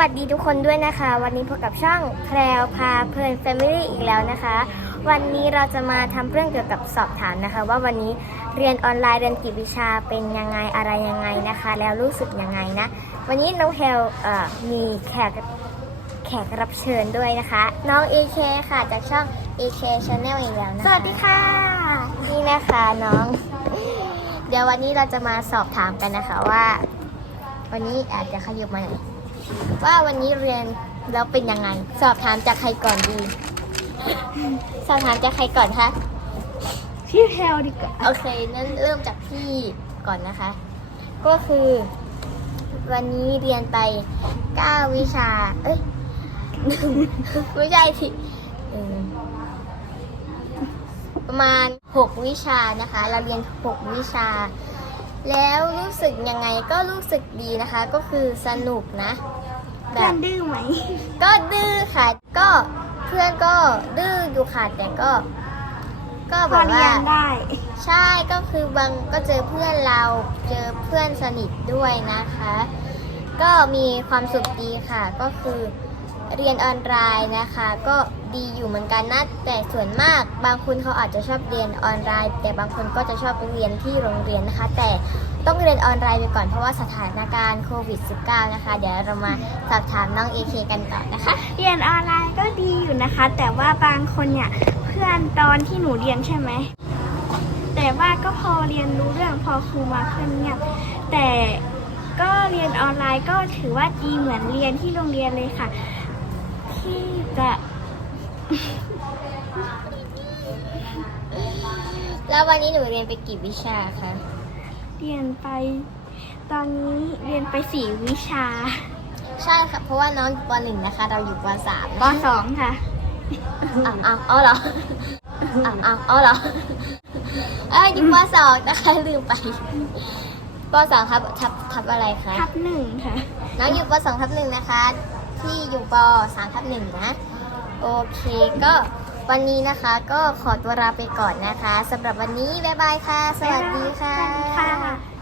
วัสดีทุกคนด้วยนะคะ วันนี้พบกับช่องแพรวพาเพลินแฟมิลี่อีกแล้วนะคะ วันนี้เราจะมาทำเรื่องเกี่ยวกับสอบถามนะคะ ว่าวันนี้เรียนออนไลน์เรียนกี่วิชาเป็นยังไงอะไรยังไงนะคะ แล้วรู้สึกยังไงนะ วันนี้น้องแพรวเอ่อมีแขกแขกรับเชิญด้วยนะคะ น้อง AK ค่ะจากช่อง AK Channel อีกแล้วนะคะสวัสดีค่ะ นี่นะคะน้อง เดี๋ยววันนี้เราจะมาสอบถามกันนะคะว่า วันนี้อาจจะขยับมาหน่อย ว่าวันนี้เรียนแล้วเป็นยังไง สอบถามจากใครก่อนดี สอบถามจากใครก่อนคะ พี่แพลวดีกว่า โอเคนั้นเริ่มจากพี่ก่อนนะคะ ก็คือ วันนี้เรียนไป 9 วิชา เอ้ย ไม่ใช่สิเออประมาณ 6 วิชานะคะ เราเรียน 6 วิชา แล้วรู้สึกยังไงก็รู้สึกดีนะคะ ก็คือสนุกนะ แบเพื่อบนดื้อไหม ก็ดื้อค่ะ ก็เพื่อนก็ดื้ออยู่ค่ะแต่ก็ ก็พแบอบเรียว่านได้ ใช่ก็คือบางก็เจอเพื่อนเราเจอเพื่อนสนิทด้วยนะคะ ก็มีความสุขดีค่ะ ก็คือ เรียนออนไลน์นะคะ ก็ดีอยู่เหมือนกันนะ แต่ส่วนมากบางคนเขาอาจจะชอบเรียนออนไลน์ แต่บางคนก็จะชอบเรียนที่โรงเรียนนะคะ แต่ต้องเรียนออนไลน์ไปก่อนเพราะว่าสถานการณ์โควิด -19 นะคะ เดี๋ยวเรามาสอบถามน้องเอเคกันก่อนนะคะ เรียนออนไลน์ก็ดีอยู่นะคะ แต่ว่าบางคนเนี่ยเพื่อนตอนที่หนูเรียนใช่ไหมแต่ว่าก็พอเรียนรู้เรื่องพอครูมาเพื่อนเงียแต่ก็เรียนออนไลน์ก็ถือว่าดีเหมือนเรียนที่โรงเรียนเลยค่ะ ที่จะ แล้ววันนี้หนูเรียนไปกี่วิชาคะเรียนไป ตอนนี้เรียนไปสี่วิชาใช่ค่ะเพราะว่าน้องอยู่ปหนึ่งนะคะ เราอยู่ปสามปสองค่ะอ้าวอ้าวเอาเหรออ้าวอ้าวเอาเหรอเอ้ยอยู่ปสองนะคะลืมไปปสองครับทับทับอะไรคะทับหนึ่งค่ะน้องอยู่ปสองทับหนึ่งนะคะ ที่อยู่ปสามทับหนึ่งนะ โอเคก็วันนี้นะคะก็ขอตัวลาไปก่อนนะคะสำหรับวันนี้ บ๊ายบายค่ะ สวัสดีค่ะสวัสดีค่ะ